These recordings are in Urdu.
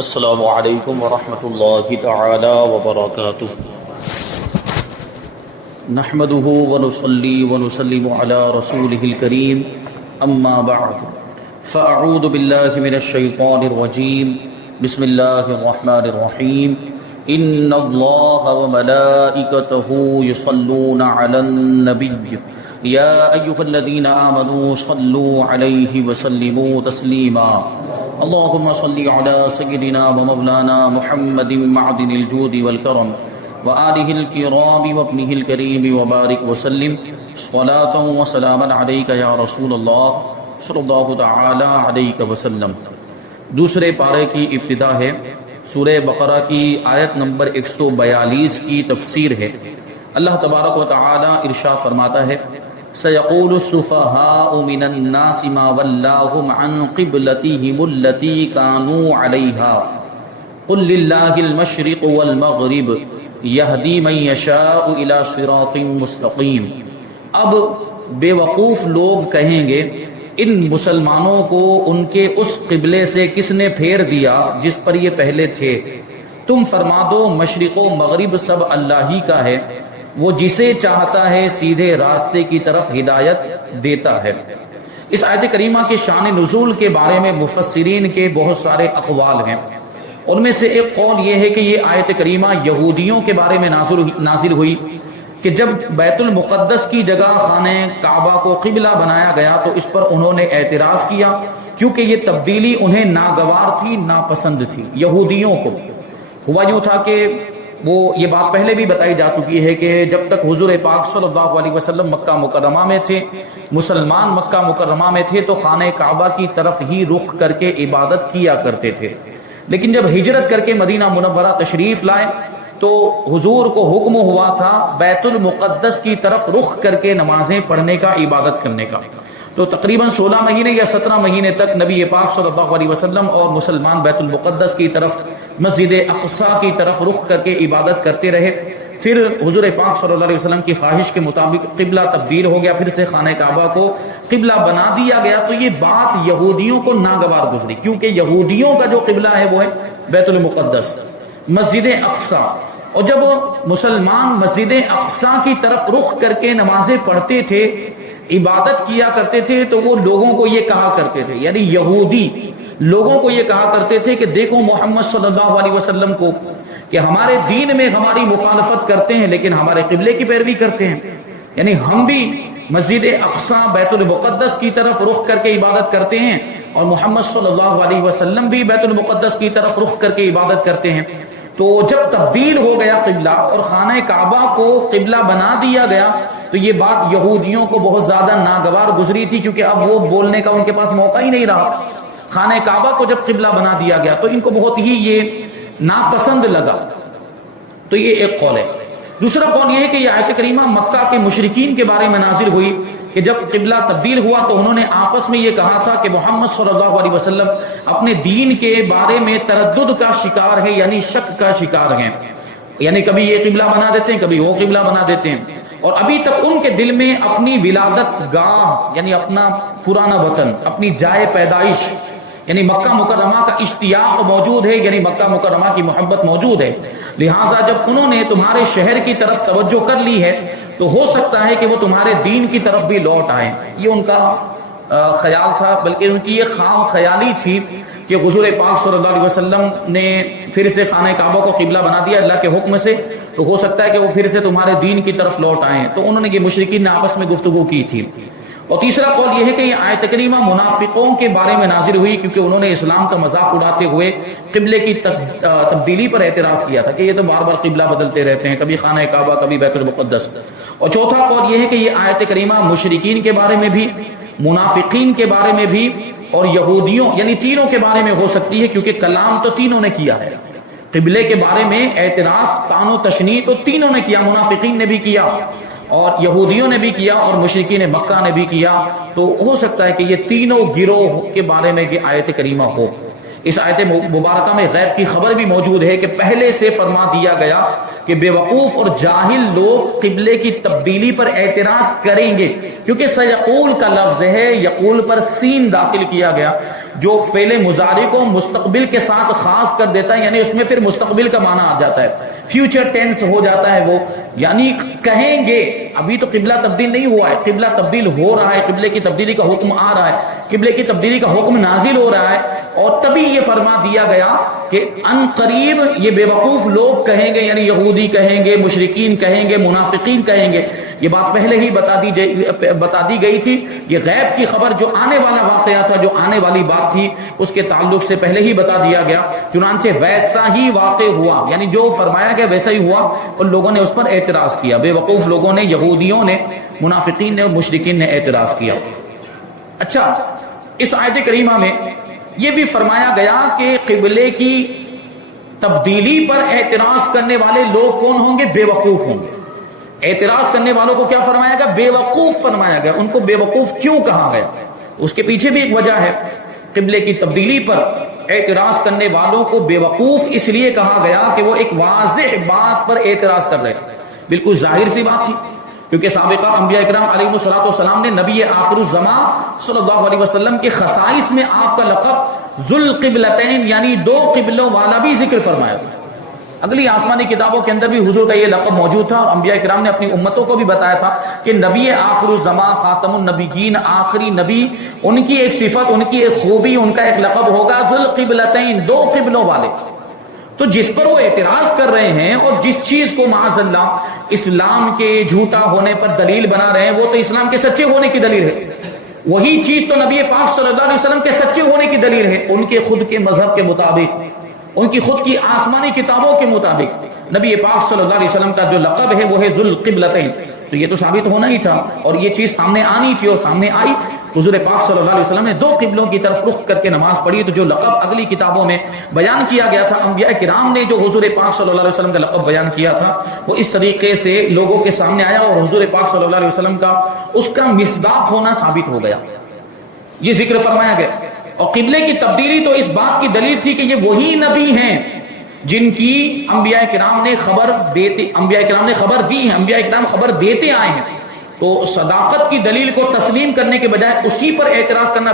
السلام علیکم ورحمۃ اللہ تعالی وبرکاتہ نحمده ونصلي ونسلم على رسوله الكريم اما بعد فاعوذ بالله من الشیطان الرجیم بسم اللہ الرحمن الرحیم ان اللہ وملائکته يصلون على النبی یا ایها الذین آمنوا صلوا علیہ وسلموا تسلیما اللهم صل على سيدنا ومولانا محمد معدن الجود والكرم وآله الكرام وابنه الكريم وبارك وسلم صلاة وسلاما عليك يا رسول الله صلی اللہ تعالی علیہ وسلم۔ دوسرے پارے کی ابتدا ہے، سورہ بقرہ کی آیت نمبر 142 کی تفسیر ہے۔ اللہ تبارک و تعالی ارشاد فرماتا ہے سَيَقُولُ السُّفَهَاءُ مِنَ النَّاسِ مَا وَلَّاهُمْ عَنْ قِبْلَتِهِمُ الَّتِي كَانُوا عَلَيْهَا قُلْ لِلَّهِ الْمَشْرِقُ وَالْمَغْرِبُ يَهْدِي مَن يَشَاءُ إِلَى صِرَاطٍ مُسْتَقِيمٍ۔ اب بے وقوف لوگ کہیں گے ان مسلمانوں کو ان کے اس قبلے سے کس نے پھیر دیا جس پر یہ پہلے تھے؟ تم فرما دو مشرق و مغرب سب اللہ ہی کا ہے، وہ جسے چاہتا ہے سیدھے راستے کی طرف ہدایت دیتا ہے۔ اس آیت کریمہ کے شان نزول کے بارے میں مفسرین کے بہت سارے اقوال ہیں۔ ان میں سے ایک قول یہ ہے کہ یہ آیت کریمہ یہودیوں کے بارے میں نازل ہوئی کہ جب بیت المقدس کی جگہ خانہ کعبہ کو قبلہ بنایا گیا تو اس پر انہوں نے اعتراض کیا، کیونکہ یہ تبدیلی انہیں ناگوار تھی، ناپسند تھی۔ یہودیوں کو ہوا یوں تھا کہ وہ یہ بات پہلے بھی بتائی جا چکی ہے کہ جب تک حضور پاک صلی اللہ علیہ وسلم مکہ مکرمہ میں تھے، مسلمان مکہ مکرمہ میں تھے تو خانہ کعبہ کی طرف ہی رخ کر کے عبادت کیا کرتے تھے۔ لیکن جب ہجرت کر کے مدینہ منورہ تشریف لائے تو حضور کو حکم ہوا تھا بیت المقدس کی طرف رخ کر کے نمازیں پڑھنے کا، عبادت کرنے کا۔ تو تقریباً 16 مہینے یا 17 مہینے تک نبی پاک صلی اللہ علیہ وسلم اور مسلمان بیت المقدس کی طرف، مسجد اقصیٰ کی طرف رخ کر کے عبادت کرتے رہے۔ پھر حضور پاک صلی اللہ علیہ وسلم کی خواہش کے مطابق قبلہ تبدیل ہو گیا، پھر سے خانہ کعبہ کو قبلہ بنا دیا گیا۔ تو یہ بات یہودیوں کو ناگوار گزری، کیونکہ یہودیوں کا جو قبلہ ہے وہ ہے بیت المقدس، مسجد اقصیٰ۔ اور جب مسلمان مسجد اقصیٰ کی طرف رخ کر کے نمازیں پڑھتے تھے، عبادت کیا کرتے تھے، تو وہ لوگوں کو یہ کہا کرتے تھے، یعنی یہودی لوگوں کو یہ کہا کرتے تھے کہ دیکھو محمد صلی اللہ علیہ وسلم کو کہ ہمارے دین میں ہماری مخالفت کرتے ہیں لیکن ہمارے قبلے کی پیروی کرتے ہیں، یعنی ہم بھی مسجد اقصیٰ بیت المقدس کی طرف رخ کر کے عبادت کرتے ہیں اور محمد صلی اللہ علیہ وسلم بھی بیت المقدس کی طرف رخ کر کے عبادت کرتے ہیں۔ تو جب تبدیل ہو گیا قبلہ اور خانہ کعبہ کو قبلہ بنا دیا گیا تو یہ بات یہودیوں کو بہت زیادہ ناگوار گزری تھی، کیونکہ اب وہ بولنے کا ان کے پاس موقع ہی نہیں رہا۔ خانہ کعبہ کو جب قبلہ بنا دیا گیا تو ان کو بہت ہی یہ ناپسند لگا۔ تو یہ ایک قول ہے۔ دوسرا قول یہ ہے کہ یہ آیت کریمہ مکہ کے مشرکین کے بارے میں نازل ہوئی کہ جب قبلہ تبدیل ہوا تو انہوں نے آپس میں یہ کہا تھا کہ محمد صلی اللہ علیہ وسلم اپنے دین کے بارے میں تردد کا شکار ہے، یعنی شک کا شکار ہیں، یعنی کبھی یہ قبلہ بنا دیتے ہیں، کبھی وہ قبلہ بنا دیتے ہیں، اور ابھی تک ان کے دل میں اپنی ولادت گاہ یعنی اپنا پرانا وطن، اپنی جائے پیدائش یعنی مکہ مکرمہ کا اشتیاق موجود ہے، یعنی مکہ مکرمہ کی محبت موجود ہے۔ لہٰذا جب انہوں نے تمہارے شہر کی طرف توجہ کر لی ہے تو ہو سکتا ہے کہ وہ تمہارے دین کی طرف بھی لوٹ آئیں۔ یہ ان کا خیال تھا، بلکہ ان کی یہ خام خیالی تھی کہ حضور پاک صلی اللہ علیہ وسلم نے پھر سے خانہ کعبہ کو قبلہ بنا دیا اللہ کے حکم سے، تو ہو سکتا ہے کہ وہ پھر سے تمہارے دین کی طرف لوٹ آئیں۔ تو انہوں نے یہ مشرکین نے آپس میں گفتگو کی تھی۔ اور تیسرا قول یہ ہے کہ یہ آیت کریمہ منافقوں کے بارے میں نازل ہوئی، کیونکہ انہوں نے اسلام کا مذاق اڑاتے ہوئے قبلے کی تبدیلی پر اعتراض کیا تھا کہ یہ تو بار بار قبلہ بدلتے رہتے ہیں، کبھی خانہ کعبہ کبھی بیت المقدس۔ اور چوتھا قول یہ ہے کہ یہ آیت کریمہ مشرکین کے بارے میں بھی، منافقین کے بارے میں بھی اور یہودیوں یعنی تینوں کے بارے میں ہو سکتی ہے، کیونکہ کلام تو تینوں نے کیا ہے۔ قبلے کے بارے میں اعتراض، طعن و تشنیع تو تینوں نے کیا، منافقین نے بھی کیا اور یہودیوں نے بھی کیا اور مشرکین مکہ نے بھی کیا۔ تو ہو سکتا ہے کہ یہ تینوں گروہ کے بارے میں یہ آیت کریمہ ہو۔ اس آیت مبارکہ میں غیب کی خبر بھی موجود ہے کہ پہلے سے فرما دیا گیا کہ بے وقوف اور جاہل لوگ قبلے کی تبدیلی پر اعتراض کریں گے، کیونکہ سیقول کا لفظ ہے، یقول پر سین داخل کیا گیا، جو فعل مضارع کو مستقبل کے ساتھ خاص کر دیتا ہے، یعنی اس میں پھر مستقبل کا معنی آ جاتا ہے، فیوچر ٹینس ہو جاتا ہے وہ، یعنی کہیں گے، ابھی تو قبلہ تبدیل نہیں ہوا ہے، قبلہ تبدیل ہو رہا ہے، قبلے کی تبدیلی کا حکم آ رہا ہے، قبلے کی تبدیلی کا حکم نازل ہو رہا ہے، اور تبھی یہ فرما دیا گیا کہ ان قریب یہ بے وقوف لوگ کہیں گے، یعنی یہودی کہیں گے، مشرکین کہیں گے، منافقین کہیں گے. یہ بات پہلے ہی بتا دی گئی تھی. یہ غیب کی خبر جو آنے والا واقعہ تھا، جو آنے والی بات تھی، اس کے تعلق سے پہلے ہی بتا دیا گیا. چنانچہ ویسا ہی واقع ہوا، یعنی جو فرمایا گیا ویسا ہی ہوا، اور لوگوں نے اس پر اعتراض کیا. بے وقوف لوگوں نے، یہودیوں نے، منافقین نے اور مشرکین نے اعتراض کیا. اچھا، اس آیت کریمہ میں یہ بھی فرمایا گیا کہ قبلے کی تبدیلی پر اعتراض کرنے والے لوگ کون ہوں گے؟ بے وقوف ہوں گے. اعتراض کرنے والوں کو کیا فرمایا گیا؟ بے وقوف فرمایا گیا. ان کو بے وقوف کیوں کہا گیا؟ اس کے پیچھے بھی ایک وجہ ہے. قبلے کی تبدیلی پر اعتراض کرنے والوں کو بے وقوف اس لیے کہا گیا کہ وہ ایک واضح بات پر اعتراض کر رہے تھے. بالکل ظاہر سی بات تھی، کیونکہ سابقہ انبیاء اکرام علیہ الصلوۃ والسلام نے نبی آخر الزمان صلی اللہ علیہ وسلم کے خصائص میں آپ کا لقب ذو القبلتین، یعنی دو قبلوں والا بھی ذکر فرمایا تھا. اگلی آسمانی کتابوں کے اندر بھی حضور کا یہ لقب موجود تھا، اور انبیاء کرام نے اپنی امتوں کو بھی بتایا تھا کہ نبی آخر الزمان، خاتم النبیین، آخری نبی، ان کی ایک صفت، ان کی ایک خوبی، ان کا ایک لقب ہوگا ذو القبلتین، دو قبلوں والے. تو جس پر وہ اعتراض کر رہے ہیں اور جس چیز کو معاذ اللہ اسلام کے جھوٹا ہونے پر دلیل بنا رہے ہیں، وہ تو اسلام کے سچے ہونے کی دلیل ہے. وہی چیز تو نبی پاک صلی اللہ علیہ وسلم کے سچے ہونے کی دلیل ہے. ان کے خود کے مذہب کے مطابق، ان کی خود کی آسمانی کتابوں کے مطابق نبی پاک صلی اللہ علیہ وسلم کا جو لقب ہے وہ ہے ذو القبلتین. تو یہ تو ثابت ہونا ہی تھا، اور یہ چیز سامنے آنی تھی، اور سامنے آئی. حضور پاک صلی اللہ علیہ وسلم نے دو قبلوں کی طرف رخ کر کے نماز پڑھی. تو جو لقب اگلی کتابوں میں بیان کیا گیا تھا، انبیاء کرام نے جو حضور پاک صلی اللہ علیہ وسلم کا لقب بیان کیا تھا، وہ اس طریقے سے لوگوں کے سامنے آیا، اور حضور پاک صلی اللہ علیہ وسلم کا اس کا مصداق ہونا ثابت ہو گیا. یہ ذکر فرمایا گیا. اور قبلے کی تبدیلی تو اس بات کی دلیل تھی کہ یہ وہی نبی ہیں جن کی انبیاء کرام نے خبر دی ہے، انبیاء کرام خبر دیتے آئے ہیں. تو صداقت کی دلیل کو تسلیم کرنے کے بجائے اسی پر اعتراض کرنا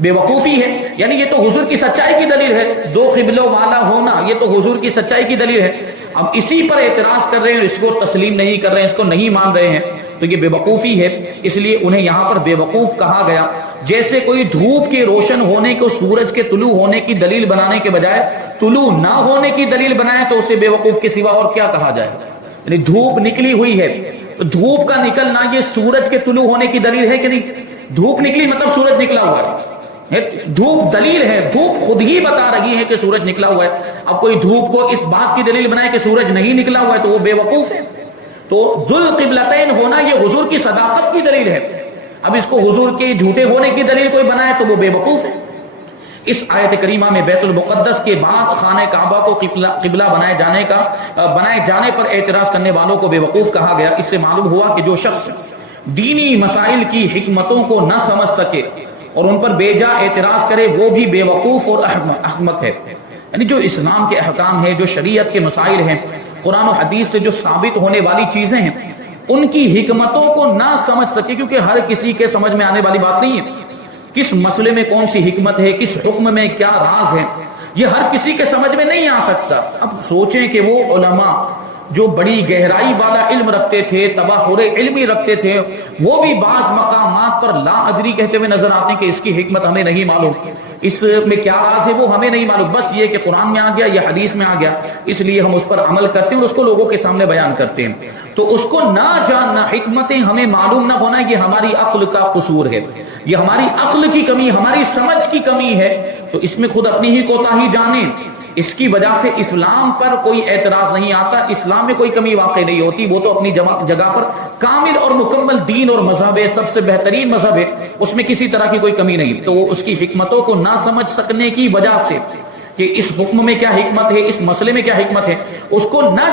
بے وقوفی ہے. یعنی یہ تو حضور کی سچائی کی دلیل ہے، دو قبلوں والا ہونا، یہ تو حضور کی سچائی کی دلیل ہے. اب اسی پر اعتراض کر رہے ہیں، اس کو تسلیم نہیں کر رہے ہیں، اس کو نہیں مان رہے ہیں، تو یہ بے وقوفی ہے. اس لیے انہیں یہاں پر بے وقوف کہا گیا. جیسے کوئی دھوپ کے روشن ہونے کو سورج کے طلوع ہونے کی دلیل بنانے کے بجائے طلوع نہ ہونے کی دلیل بنائے، تو اسے بے وقوف کے سوا اور کیا کہا جائے. یعنی دھوپ نکلی ہوئی ہے، دھوپ کا نکلنا یہ سورج کے طلوع ہونے کی دلیل ہے کہ نہیں؟ دھوپ نکلی مطلب سورج نکلا ہوا ہے. دھوپ دلیل ہے، دھوپ خود ہی بتا رہی ہے کہ سورج نکلا ہوا ہے. اب کوئی دھوپ کو اس بات کی دلیل بنائے کہ سورج نہیں نکلا ہوا ہے تو وہ بے وقوف ہے. تو ذو القبلتین ہونا یہ حضور کی صداقت کی دلیل ہے. اب اس کو حضور کے جھوٹے ہونے کی دلیل کوئی بنائے تو وہ بے وقوف ہے. اس آیت کریمہ میں بیت المقدس کے بعد خانہ کعبہ کو قبلہ بنائے جانے پر اعتراض کرنے والوں کو بے وقوف کہا گیا. اس سے معلوم ہوا کہ جو شخص دینی مسائل کی حکمتوں کو نہ سمجھ سکے اور ان پر بے جا اعتراض کرے، وہ بھی بے وقوف اور احمق ہے. یعنی جو اسلام کے احکام ہیں، جو شریعت کے مسائل ہیں، قرآن و حدیث سے جو ثابت ہونے والی چیزیں ہیں، ان کی حکمتوں کو نہ سمجھ سکے، کیونکہ ہر کسی کے سمجھ میں آنے والی بات نہیں ہے. کس مسئلے میں کون سی حکمت ہے، کس حکم میں کیا راز ہے، یہ ہر کسی کے سمجھ میں نہیں آ سکتا. اب سوچیں کہ وہ علماء جو بڑی گہرائی والا علم رکھتے تھے، تبحر علمی رکھتے تھے، وہ بھی بعض مقامات پر لا ادری کہتے ہوئے نظر آتے ہیں کہ اس کی حکمت ہمیں نہیں معلوم، اس میں کیا راز ہے وہ ہمیں نہیں معلوم. بس یہ کہ قرآن میں آ گیا یا حدیث میں آ گیا، اس لیے ہم اس پر عمل کرتے ہیں اور اس کو لوگوں کے سامنے بیان کرتے ہیں. تو اس کو نہ جاننا، حکمتیں ہمیں معلوم نہ ہونا، یہ ہماری عقل کا قصور ہے، یہ ہماری عقل کی کمی، ہماری سمجھ کی کمی ہے. تو اس میں خود اپنی ہی کوتاہی جانیں. اس کی وجہ سے اسلام پر کوئی اعتراض نہیں آتا، اسلام میں کوئی کمی واقع نہیں ہوتی. وہ تو اپنی جگہ پر کامل اور مکمل دین اور مذہب ہے، سب سے بہترین مذہب ہے، اس میں کسی طرح کی کوئی کمی نہیں. تو وہ اس کی حکمتوں کو نہ سمجھ سکنے کی وجہ سے کہ اس حکم میں کیا حکمت ہے، اس مسئلے میں کیا حکمت ہے، اس کو نہ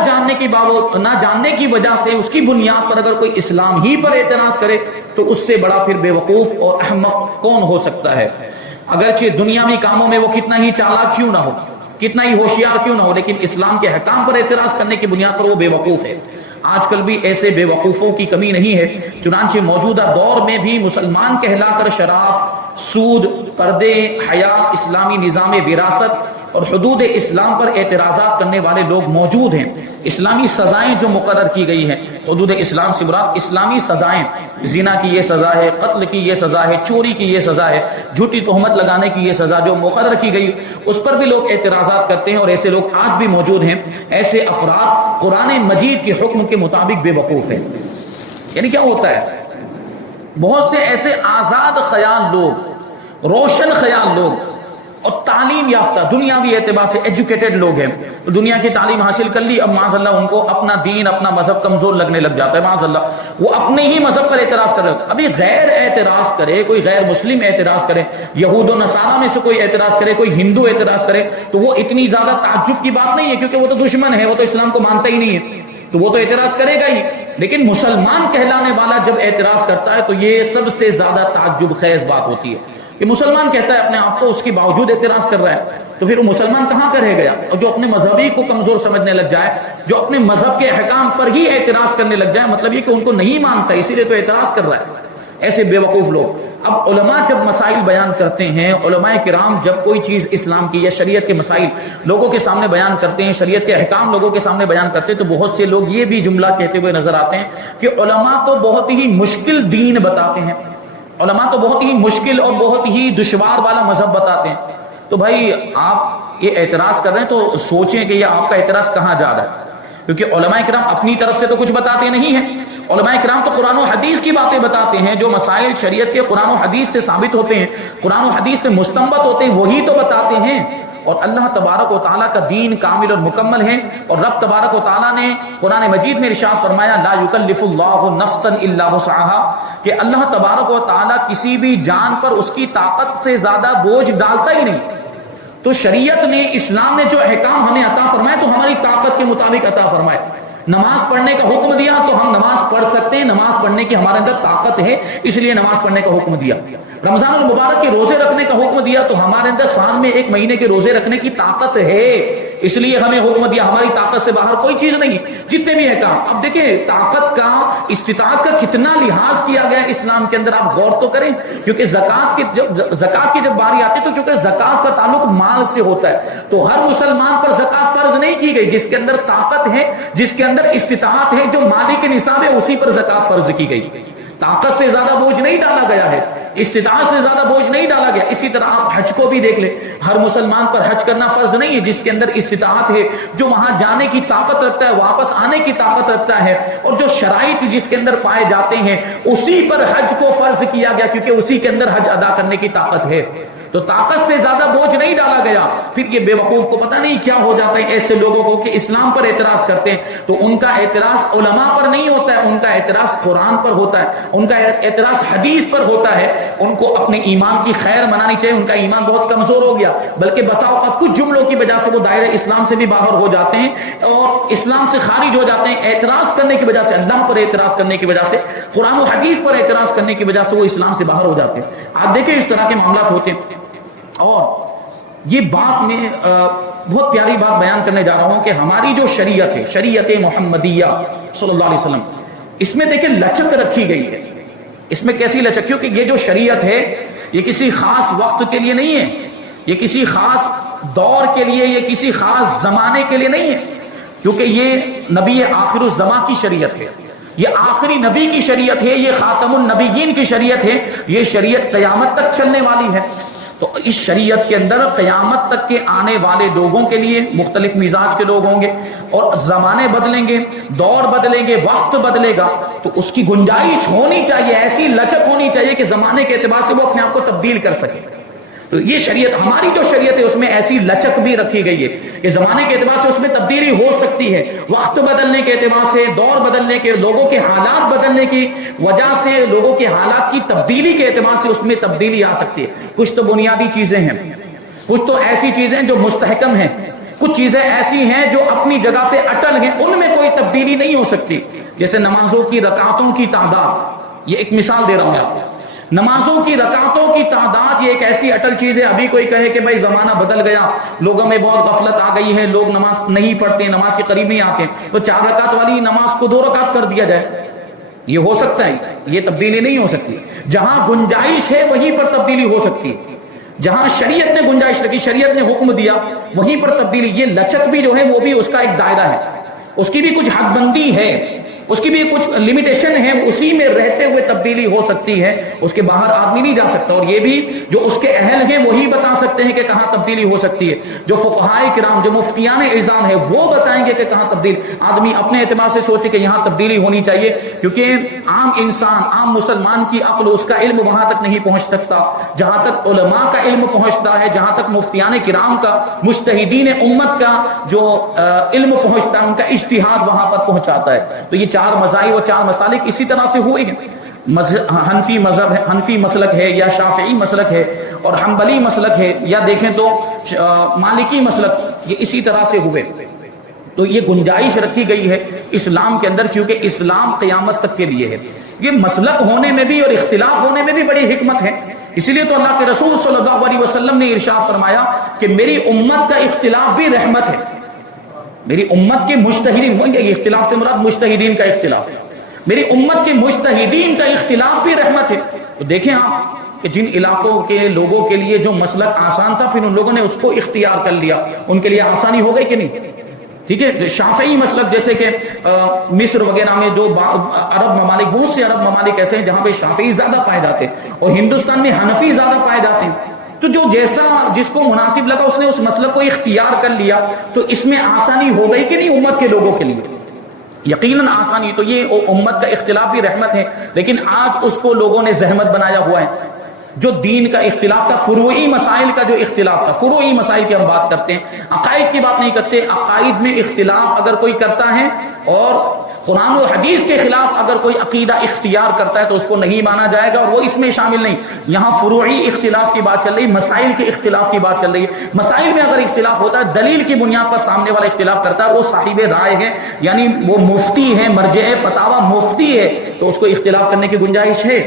جاننے کی وجہ سے اس کی بنیاد پر اگر کوئی اسلام ہی پر اعتراض کرے تو اس سے بڑا پھر بے وقوف اور احمق کون ہو سکتا ہے. اگرچہ دنیاوی کاموں میں وہ کتنا ہی چالاک کیوں نہ ہو، کتنا ہی ہوشیار کیوں نہ ہو، لیکن اسلام کے احکام پر اعتراض کرنے کی بنیاد پر وہ بے وقوف ہے۔ آج کل بھی ایسے بے وقوفوں کی کمی نہیں ہے، چنانچہ موجودہ دور میں بھی مسلمان کہلا کر شراب، سود، پردے، حیا، اسلامی نظام وراثت اور حدود اسلام پر اعتراضات کرنے والے لوگ موجود ہیں۔ اسلامی سزائیں جو مقرر کی گئی ہیں، حدود اسلام سے مراد اسلامی سزائیں، زنا کی یہ سزا ہے، قتل کی یہ سزا ہے، چوری کی یہ سزا ہے، جھوٹی تہمت لگانے کی یہ سزا جو مقرر کی گئی، اس پر بھی لوگ اعتراضات کرتے ہیں، اور ایسے لوگ آج بھی موجود ہیں۔ ایسے افراد قرآن مجید کے حکم کے مطابق بے وقوف ہیں۔ یعنی کیا ہوتا ہے، بہت سے ایسے آزاد خیال لوگ، روشن خیال لوگ اور تعلیم یافتہ دنیاوی اعتبار سے ایجوکیٹڈ لوگ ہیں، دنیا کی تعلیم حاصل کر لی، اب معاذ اللہ ان کو اپنا دین، اپنا مذہب کمزور لگنے لگ جاتا ہے، معاذ اللہ وہ اپنے ہی مذہب پر اعتراض کر رہے ہوتے ہیں۔ ابھی غیر اعتراض کرے، کوئی غیر مسلم اعتراض کرے، یہود و نصارہ میں سے کوئی اعتراض کرے، کوئی ہندو اعتراض کرے، تو وہ اتنی زیادہ تعجب کی بات نہیں ہے، کیونکہ وہ تو دشمن ہے، وہ تو اسلام کو مانتا ہی نہیں ہے، تو وہ تو اعتراض کرے گا ہی۔ لیکن مسلمان کہلانے والا جب اعتراض کرتا ہے تو یہ سب سے زیادہ تعجب خیز بات ہوتی ہے کہ مسلمان کہتا ہے اپنے آپ کو، اس کے باوجود اعتراض کر رہا ہے، تو پھر وہ مسلمان کہاں کا رہ گیا؟ اور جو اپنے مذہبی کو کمزور سمجھنے لگ جائے، جو اپنے مذہب کے احکام پر ہی اعتراض کرنے لگ جائے، مطلب یہ کہ ان کو نہیں مانتا، اسی لیے تو اعتراض کر رہا ہے۔ ایسے بے وقوف لوگ۔ اب علماء جب مسائل بیان کرتے ہیں، علماء کرام جب کوئی چیز اسلام کی یا شریعت کے مسائل لوگوں کے سامنے بیان کرتے ہیں، شریعت کے احکام لوگوں کے سامنے بیان کرتے ہیں، تو بہت سے لوگ یہ بھی جملہ کہتے ہوئے نظر آتے ہیں کہ علماء تو بہت ہی مشکل دین بتاتے ہیں، علماء تو بہت ہی مشکل اور بہت ہی دشوار والا مذہب بتاتے ہیں۔ تو بھائی آپ یہ اعتراض کر رہے ہیں تو سوچیں کہ یہ آپ کا اعتراض کہاں جا رہا ہے، کیونکہ علماء کرام اپنی طرف سے تو کچھ بتاتے نہیں ہیں، علماء کرام تو قرآن و حدیث کی باتیں بتاتے ہیں، جو مسائل شریعت کے قرآن و حدیث سے ثابت ہوتے ہیں، قرآن و حدیث سے مستنبط ہوتے ہیں، وہی تو بتاتے ہیں۔ اور اللہ تبارک و تعالیٰ کا دین کامل اور مکمل ہے، اور رب تبارک و تعالیٰ نے قرآن مجید میں ارشاد فرمایا لا یکلف اللہ نفسا الا وسعها، کہ اللہ تبارک و تعالیٰ کسی بھی جان پر اس کی طاقت سے زیادہ بوجھ ڈالتا ہی نہیں۔ تو شریعت نے، اسلام نے جو احکام ہمیں عطا فرمائے تو ہماری طاقت کے مطابق عطا فرمائے۔ نماز پڑھنے کا حکم دیا تو ہم نماز پڑھ سکتے ہیں، نماز پڑھنے کی ہمارے اندر طاقت ہے، اس لیے نماز پڑھنے کا حکم دیا۔ رمضان المبارک کے روزے رکھنے کا حکم دیا تو ہمارے اندر سال میں ایک مہینے کے روزے رکھنے کی طاقت ہے، اس لیے ہمیں حکم دیا، ہماری طاقت سے باہر کوئی چیز نہیں۔ جتنے بھی احکام، اب دیکھیں طاقت کا، استطاعت کا کتنا لحاظ کیا گیا اسلام کے اندر، آپ غور تو کریں، کیونکہ زکوٰۃ کی جب باری آتی ہے تو چونکہ زکوٰۃ کا تعلق مال سے ہوتا ہے، تو ہر مسلمان پر زکوٰۃ فرض نہیں کی گئی، جس کے اندر طاقت ہے، جس کے اندر استطاعت ہے، جو مالی کے نصاب ہے، اسی پر زکوٰۃ فرض کی گئی۔ طاقت سے زیادہ بوجھ نہیں ڈالا گیا ہے، استطاعت سے زیادہ بوجھ نہیں ڈالا گیا۔ اسی طرح آپ حج کو بھی دیکھ لیں، ہر مسلمان پر حج کرنا فرض نہیں ہے، جس کے اندر استطاعت ہے، جو وہاں جانے کی طاقت رکھتا ہے، واپس آنے کی طاقت رکھتا ہے، اور جو شرائط جس کے اندر پائے جاتے ہیں، اسی پر حج کو فرض کیا گیا، کیونکہ اسی کے اندر حج ادا کرنے کی طاقت ہے۔ تو طاقت سے زیادہ بوجھ نہیں ڈالا گیا۔ پھر یہ بے وقوف کو پتہ نہیں کیا ہو جاتا ہے ایسے لوگوں کو کہ اسلام پر اعتراض کرتے ہیں، تو ان کا اعتراض علماء پر نہیں ہوتا ہے، ان کا اعتراض قرآن پر ہوتا ہے، ان کا اعتراض حدیث پر ہوتا ہے۔ ان کو اپنے ایمان کی خیر منانی چاہیے، ان کا ایمان بہت کمزور ہو گیا، بلکہ بسا اوقات کچھ جملوں کی وجہ سے وہ دائرہ اسلام سے بھی باہر ہو جاتے ہیں اور اسلام سے خارج ہو جاتے ہیں، اعتراض کرنے کی وجہ سے، اللہ پر اعتراض کرنے کی وجہ سے، قرآن و حدیث پر اعتراض کرنے کی وجہ سے وہ اسلام سے باہر ہو جاتے ہیں۔ آپ دیکھیں اس طرح کے معاملات ہوتے ہیں۔ اور یہ بات میں بہت پیاری بات بیان کرنے جا رہا ہوں کہ ہماری جو شریعت ہے، شریعت محمدیہ صلی اللہ علیہ وسلم، اس میں دیکھیں لچک رکھی گئی ہے۔ اس میں کیسی لچک؟ کیونکہ یہ جو شریعت ہے یہ کسی خاص وقت کے لیے نہیں ہے، یہ کسی خاص دور کے لیے، یہ کسی خاص زمانے کے لیے نہیں ہے، کیونکہ یہ نبی آخر الزمان کی شریعت ہے، یہ آخری نبی کی شریعت ہے، یہ خاتم النبیین کی شریعت ہے، یہ شریعت قیامت تک چلنے والی ہے۔ تو اس شریعت کے اندر قیامت تک کے آنے والے لوگوں کے لیے مختلف مزاج کے لوگ ہوں گے، اور زمانے بدلیں گے، دور بدلیں گے، وقت بدلے گا، تو اس کی گنجائش ہونی چاہیے، ایسی لچک ہونی چاہیے کہ زمانے کے اعتبار سے وہ اپنے آپ کو تبدیل کر سکے۔ تو یہ شریعت، ہماری جو شریعت ہے اس میں ایسی لچک بھی رکھی گئی ہے کہ زمانے کے اعتبار سے اس میں تبدیلی ہو سکتی ہے، وقت بدلنے کے اعتبار سے، دور بدلنے کے، لوگوں کے حالات بدلنے کی وجہ سے، لوگوں کے حالات کی تبدیلی کے اعتبار سے اس میں تبدیلی آ سکتی ہے۔ کچھ تو بنیادی چیزیں ہیں، کچھ تو ایسی چیزیں جو مستحکم ہیں، کچھ چیزیں ایسی ہیں جو اپنی جگہ پہ اٹل ہیں، ان میں کوئی تبدیلی نہیں ہو سکتی۔ جیسے نمازوں کی رکعتوں کی تعداد، یہ ایک مثال دے رہا ہوں آپ، نمازوں کی رکعتوں کی تعداد یہ ایک ایسی اٹل چیز ہے. ابھی کوئی کہے کہ بھائی زمانہ بدل گیا, لوگوں میں بہت غفلت آ گئی ہے, لوگ نماز نہیں پڑھتے, نماز کے قریب نہیں آتے, تو 4 رکعت والی نماز کو 2 رکعت کر دیا جائے. یہ ہو سکتا ہے؟ یہ تبدیلی نہیں ہو سکتی. جہاں گنجائش ہے وہیں پر تبدیلی ہو سکتی ہے. جہاں شریعت نے گنجائش رکھی, شریعت نے حکم دیا, وہیں پر تبدیلی. یہ لچک بھی جو ہے وہ بھی اس کا ایک دائرہ ہے, اس کی بھی کچھ حد بندی ہے, اس کی بھی کچھ لمیٹیشن ہے. اسی میں رہتے ہوئے تبدیلی ہو سکتی ہے, اس کے باہر آدمی نہیں جا سکتا. اور یہ بھی جو اس کے اہل ہیں وہی بتا سکتے ہیں کہ کہاں تبدیلی ہو سکتی ہے. جو فقہائے کرام, جو مفتیان اعظام ہے, وہ بتائیں گے کہ کہاں تبدیل. آدمی اپنے اعتبار سے سوچے کہ یہاں تبدیلی ہونی چاہیے, کیونکہ عام انسان, عام مسلمان کی عقل, اس کا علم وہاں تک نہیں پہنچ سکتا جہاں تک علماء کا علم پہنچتا ہے, جہاں تک مفتیان کرام کا, مجتہدین امت کا جو علم پہنچتا ہے, ان کا اجتہاد وہاں پر پہنچاتا ہے. تو یہ 4 مذاہب اور 4 مسالک اسی طرح سے ہوئے ہیں. حنفی مذہب ہے, حنفی مسلک ہے, یا شافعی مسلک ہے, اور حنبلی مسلک ہے, یا دیکھیں تو مالکی مسلک, یہ اسی طرح سے ہوئے. تو یہ گنجائش رکھی گئی ہے اسلام کے اندر, کیونکہ اسلام قیامت تک کے لیے ہے. یہ مسلک ہونے میں بھی اور اختلاف ہونے میں بھی بڑی حکمت ہے. اسی لیے تو اللہ کے رسول صلی اللہ علیہ وسلم نے ارشاد فرمایا کہ میری امت کا اختلاف بھی رحمت ہے. میری امت کے مجتہدین, یہ اختلاف سے مراد مجتہدین کا اختلاف ہے, میری امت کے مجتہدین کا اختلاف بھی رحمت ہے. تو دیکھیں آپ کہ جن علاقوں کے لوگوں کے لیے جو مسلک آسان تھا, پھر ان لوگوں نے اس کو اختیار کر لیا, ان کے لیے آسانی ہو گئی کہ نہیں. ٹھیک ہے, شافعی مسلک جیسے کہ مصر وغیرہ میں جو عرب ممالک, بہت سے عرب ممالک ایسے ہیں جہاں پہ شافعی زیادہ پائے جاتے ہیں, اور ہندوستان میں حنفی زیادہ پائے جاتے ہیں. تو جو جیسا جس کو مناسب لگا اس نے اس مسلک کو اختیار کر لیا. تو اس میں آسانی ہو گئی کہ نہیں امت کے لوگوں کے لیے؟ یقیناً آسانی. تو یہ امت کا اختلاف بھی رحمت ہے, لیکن آج اس کو لوگوں نے زحمت بنایا ہوا ہے. جو دین کا اختلاف تھا, فروعی مسائل کا جو اختلاف تھا, فروعی مسائل کی ہم بات کرتے ہیں, عقائد کی بات نہیں کرتے. عقائد میں اختلاف اگر کوئی کرتا ہے اور قرآن و حدیث کے خلاف اگر کوئی عقیدہ اختیار کرتا ہے تو اس کو نہیں مانا جائے گا, اور وہ اس میں شامل نہیں. یہاں فروعی اختلاف کی بات چل رہی, مسائل کے اختلاف کی بات چل رہی ہے. مسائل میں اگر اختلاف ہوتا ہے, دلیل کی بنیاد پر سامنے والا اختلاف کرتا ہے, وہ صاحب رائے ہے, یعنی وہ مفتی ہے, مرجع فتاوی مفتی ہے, تو اس کو اختلاف کرنے کی گنجائش ہے.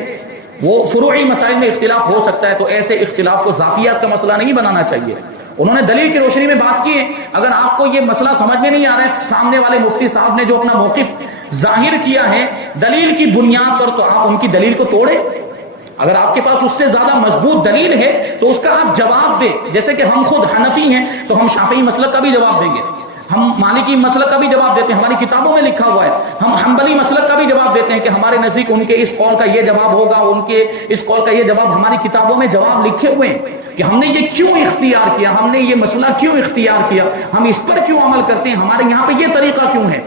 وہ فروعی مسائل میں اختلاف ہو سکتا ہے. تو ایسے اختلاف کو ذاتیات کا مسئلہ نہیں بنانا چاہیے. انہوں نے دلیل کی روشنی میں بات کی ہے. اگر آپ کو یہ مسئلہ سمجھ میں نہیں آ رہا ہے, سامنے والے مفتی صاحب نے جو اپنا موقف ظاہر کیا ہے دلیل کی بنیاد پر, تو آپ ان کی دلیل کو توڑیں. اگر آپ کے پاس اس سے زیادہ مضبوط دلیل ہے تو اس کا آپ جواب دیں. جیسے کہ ہم خود حنفی ہیں تو ہم شافعی مسلک کا بھی جواب دیں گے, ہم مالکی مسلک کا بھی جواب دیتے ہیں, ہماری کتابوں میں لکھا ہوا ہے. ہم حنبلی مسلک کا بھی جواب دیتے ہیں کہ ہمارے نزدیک ان کے اس قول کا یہ جواب ہوگا, ان کے اس قول کا یہ جواب, ہماری کتابوں میں جواب لکھے ہوئے ہیں کہ ہم نے یہ کیوں اختیار کیا, ہم نے یہ مسئلہ کیوں اختیار کیا, ہم اس پر کیوں عمل کرتے ہیں, ہمارے یہاں پہ یہ طریقہ کیوں ہے.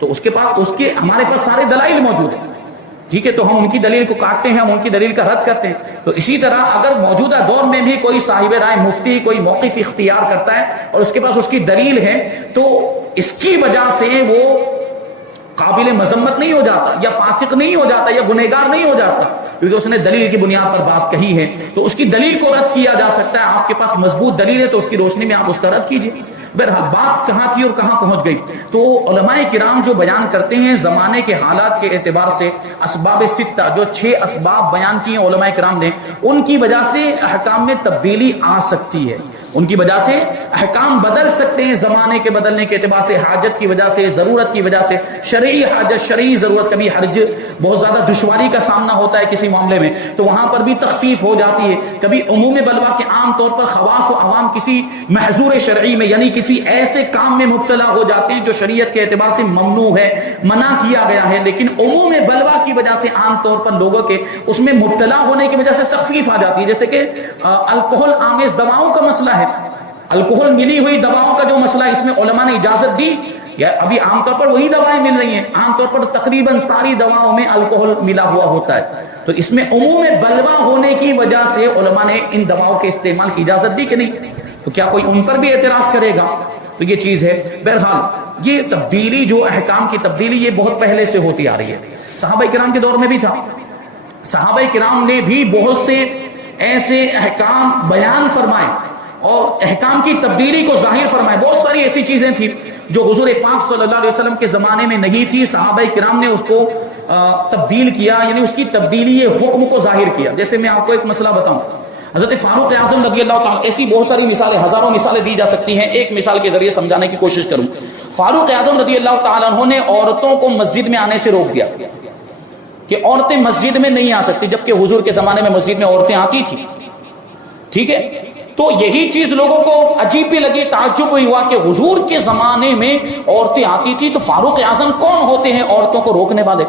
تو اس کے پاس ہمارے پاس سارے دلائل موجود ہیں. ٹھیک ہے, تو ہم ان کی دلیل کو کاٹتے ہیں, ہم ان کی دلیل کا رد کرتے ہیں. تو اسی طرح اگر موجودہ دور میں بھی کوئی صاحب رائے مفتی کوئی موقف اختیار کرتا ہے اور اس کے پاس اس کی دلیل ہے, تو اس کی وجہ سے وہ قابل مذمت نہیں ہو جاتا, یا فاسق نہیں ہو جاتا, یا گنہگار نہیں ہو جاتا, کیونکہ اس نے دلیل کی بنیاد پر بات کہی ہے. تو اس کی دلیل کو رد کیا جا سکتا ہے. آپ کے پاس مضبوط دلیل ہے تو اس کی روشنی میں آپ اس کا رد کیجیے. بہرحال بات کہاں تھی اور کہاں پہنچ گئی. تو علماء کرام جو بیان کرتے ہیں زمانے کے حالات کے اعتبار سے, اسباب 6 جو 6 اسباب بیان کیے علماء کرام نے, ان کی وجہ سے احکام میں تبدیلی آ سکتی ہے, ان کی وجہ سے احکام بدل سکتے ہیں. زمانے کے بدلنے کے اعتبار سے, حاجت کی وجہ سے, ضرورت کی وجہ سے, شرعی حاجت, شرعی ضرورت, کبھی حرج بہت زیادہ دشواری کا سامنا ہوتا ہے کسی معاملے میں, تو وہاں پر بھی تخفیف ہو جاتی ہے. کبھی عموم بلوا کے عام طور پر خواص و عوام کسی محظور شرعی میں, یعنی کسی ایسے کام میں مبتلا ہو جاتے ہیں جو شریعت کے اعتبار سے ممنوع ہے, منع کیا گیا ہے, لیکن عموم بلوا کی وجہ سے عام طور پر لوگوں کے اس میں مبتلا ہونے کی وجہ سے تخفیف آ جاتی ہے. جیسے کہ الکحل آمیز دواؤں کا مسئلہ ہے, الکحل ملی ہوئی دواؤں کا جو مسئلہ ہے, اس میں علماء نے اجازت دی. یا ابھی عام طور پر وہی دوائیں مل رہی ہیں, عام طور پر تقریباً ساری دواؤں میں الکحل ملا ہوا ہوتا ہے. تو اس میں عموم بلوا ہونے کی وجہ سے علماء نے ان دواؤں کے استعمال کی اجازت دی کہ نہیں. تو کیا کوئی ان پر بھی اعتراض کرے گا؟ تو یہ چیز ہے. بہرحال یہ تبدیلی, جو احکام کی تبدیلی, یہ بہت پہلے سے ہوتی آ رہی ہے. صحابہ کرام کے دور میں بھی تھا. صحابہ کرام نے بھی بہت سے ایسے احکام بیان فرمائے اور احکام کی تبدیلی کو ظاہر فرمائے. بہت ساری ایسی چیزیں تھیں جو حضور پاک صلی اللہ علیہ وسلم کے زمانے میں نہیں تھی, صحابہ کرام نے اس کو تبدیل کیا، یعنی اس کی تبدیلی حکم کو ظاہر کیا. جیسے میں آپ کو ایک مسئلہ بتاؤں، حضرت فاروق اعظم رضی اللہ تعالیٰ، ایسی بہت ساری مثالیں، ہزاروں مثالیں دی جا سکتی ہیں، ایک مثال کے ذریعے سمجھانے کی کوشش کروں. فاروق اعظم رضی اللہ تعالیٰ عنہ نے عورتوں کو مسجد میں آنے سے روک دیا کہ عورتیں مسجد میں نہیں آ سکتی، جبکہ حضور کے زمانے میں مسجد میں عورتیں آتی تھیں. ٹھیک ہے، تو یہی چیز لوگوں کو عجیب بھی لگی، تعجب بھی ہوا کہ حضور کے زمانے میں عورتیں آتی تھی، تو فاروق اعظم کون ہوتے ہیں عورتوں کو روکنے والے،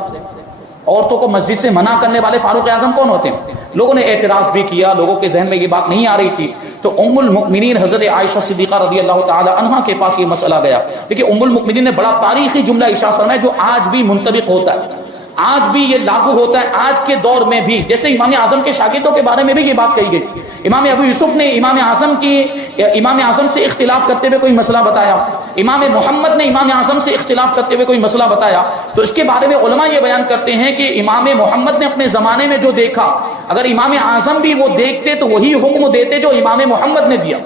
عورتوں کو مسجد سے منع کرنے والے فاروق اعظم کون ہوتے ہیں؟ لوگوں نے اعتراض بھی کیا، لوگوں کے ذہن میں یہ بات نہیں آ رہی تھی. تو ام المؤمنین حضرت عائشہ صدیقہ رضی اللہ تعالی عنہا کے پاس یہ مسئلہ گیا. دیکھیے ام المؤمنین نے بڑا تاریخی جملہ ارشاد فرمایا جو آج بھی منطبق ہوتا ہے، آج بھی یہ لاگو ہوتا ہے، آج کے دور میں بھی. جیسے امام اعظم کے شاگردوں کے بارے میں بھی یہ بات کہی گئی. امام ابو یوسف نے امام اعظم سے اختلاف کرتے ہوئے کوئی مسئلہ بتایا، امام محمد نے امام اعظم سے اختلاف کرتے ہوئے کوئی مسئلہ بتایا، تو اس کے بارے میں علماء یہ بیان کرتے ہیں کہ امام محمد نے اپنے زمانے میں جو دیکھا، اگر امام اعظم بھی وہ دیکھتے تو وہی حکم دیتے جو امام محمد نے دیا.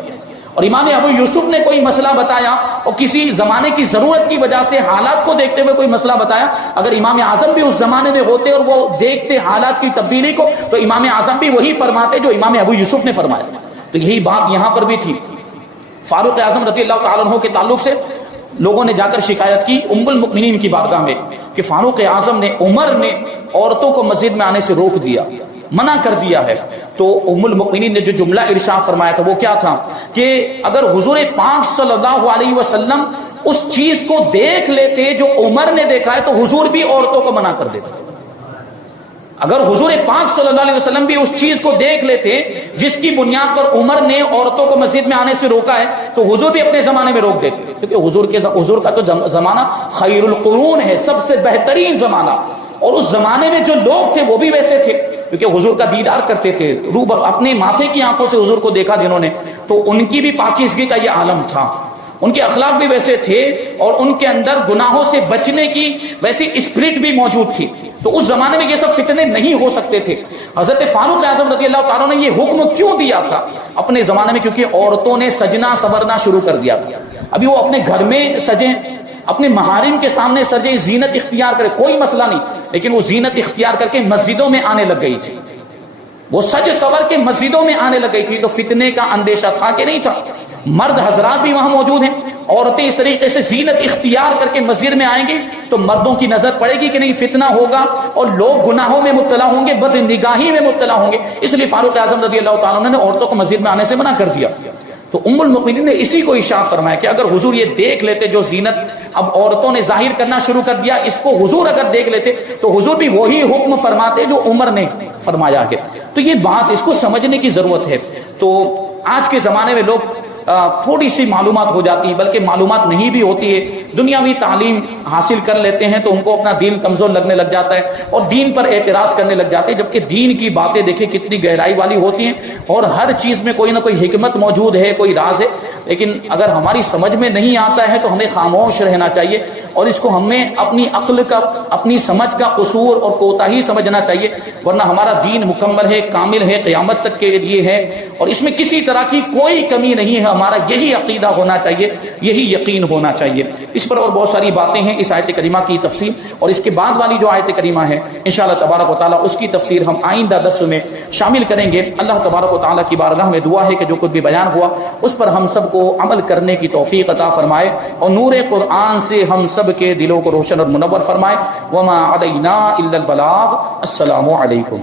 اور امام ابو یوسف نے کوئی مسئلہ بتایا اور کسی زمانے کی ضرورت کی وجہ سے حالات کو دیکھتے ہوئے کوئی مسئلہ بتایا، اگر امام اعظم بھی اس زمانے میں ہوتے اور وہ دیکھتے حالات کی تبدیلی کو، تو امام اعظم بھی وہی فرماتے جو امام ابو یوسف نے فرمایا. تو یہی بات یہاں پر بھی تھی. فاروق اعظم رضی اللہ تعالیٰ عنہ کے تعلق سے لوگوں نے جا کر شکایت کی ام المؤمنین کی بارگاہ میں کہ فاروق اعظم نے، عمر نے عورتوں کو مسجد میں آنے سے روک دیا، منع کر دیا ہے. تو ام المؤمنین نے جو جملہ ارشاد فرمایا تھا وہ کیا تھا کہ اگر حضور پاک صلی اللہ علیہ وسلم اس چیز کو دیکھ لیتے جو عمر نے دیکھا ہے تو حضور بھی عورتوں کو منع کر دیتے. اگر حضور پاک صلی اللہ علیہ وسلم بھی اس چیز کو دیکھ لیتے جس کی بنیاد پر عمر نے عورتوں کو مسجد میں آنے سے روکا ہے تو حضور بھی اپنے زمانے میں روک دیتے، کیونکہ حضور کا تو زمانہ خیر القرون ہے، سب سے بہترین زمانہ. اور اس زمانے میں جو لوگ تھے وہ بھی ویسے تھے، کیونکہ حضور کا دیدار کرتے تھے، اپنے ماتھے کی آنکھوں سے حضور کو دیکھا جنہوں نے، تو ان کی بھی پاکیزگی کا یہ عالم تھا، ان کے اخلاق بھی ویسے تھے اور ان کے اندر گناہوں سے بچنے کی ویسی اسپرٹ بھی موجود تھی. تو اس زمانے میں یہ سب فتنے نہیں ہو سکتے تھے. حضرت فاروق اعظم رضی اللہ تعالیٰ نے یہ حکم کیوں دیا تھا اپنے زمانے میں؟ کیونکہ عورتوں نے سجنا سورنا شروع کر دیا تھا. ابھی وہ اپنے گھر میں سجیں، اپنے محارم کے سامنے سجے، زینت اختیار کرے، کوئی مسئلہ نہیں، لیکن وہ زینت اختیار کر کے مسجدوں میں آنے لگ گئی تھی، وہ سج سور کے مسجدوں میں آنے لگ گئی تھی. تو فتنے کا اندیشہ تھا کہ نہیں تھا؟ مرد حضرات بھی وہاں موجود ہیں، عورتیں اس طریقے سے زینت اختیار کر کے مسجد میں آئیں گی تو مردوں کی نظر پڑے گی کہ نہیں، فتنہ ہوگا اور لوگ گناہوں میں مبتلا ہوں گے، بد نگاہی میں مبتلا ہوں گے. اس لیے فاروق اعظم رضی اللہ تعالیٰ نے عورتوں کو مسجد میں آنے سے منع کر دیا. تو ام المؤمنین نے اسی کو ارشاد فرمایا کہ اگر حضور یہ دیکھ لیتے جو زینت اب عورتوں نے ظاہر کرنا شروع کر دیا، اس کو حضور اگر دیکھ لیتے تو حضور بھی وہی حکم فرماتے جو عمر نے فرمایا ہے. تو یہ بات اس کو سمجھنے کی ضرورت ہے. تو آج کے زمانے میں لوگ تھوڑی سی معلومات ہو جاتی ہے، بلکہ معلومات نہیں بھی ہوتی ہے، دنیاوی تعلیم حاصل کر لیتے ہیں تو ان کو اپنا دین کمزور لگنے لگ جاتا ہے اور دین پر اعتراض کرنے لگ جاتے ہیں. جبکہ دین کی باتیں دیکھیں کتنی گہرائی والی ہوتی ہیں اور ہر چیز میں کوئی نہ کوئی حکمت موجود ہے، کوئی راز ہے. لیکن اگر ہماری سمجھ میں نہیں آتا ہے تو ہمیں خاموش رہنا چاہیے اور اس کو ہمیں اپنی عقل کا، اپنی سمجھ کا قصور اور کوتاہی سمجھنا چاہیے، ورنہ ہمارا دین مکمل ہے، کامل ہے، قیامت تک کے لیے ہے اور اس میں کسی طرح کی کوئی کمی نہیں ہے. ہمارا یہی عقیدہ ہونا چاہیے، یہی یقین ہونا چاہیے. اس پر اور بہت ساری باتیں ہیں اس آیت کریمہ کی تفسیر، اور اس کے بعد والی جو آیت کریمہ ہے انشاءاللہ تبارک و تعالیٰ اس کی تفسیر ہم آئندہ درس میں شامل کریں گے. اللہ تبارک و تعالیٰ کی بارگاہ میں دعا ہے کہ جو کچھ بھی بیان ہوا اس پر ہم سب کو عمل کرنے کی توفیق عطا فرمائے اور نور قرآن سے ہم سب کے دلوں کو روشن اور منور فرمائے. وما علینا الا البلاغ. السلام علیکم.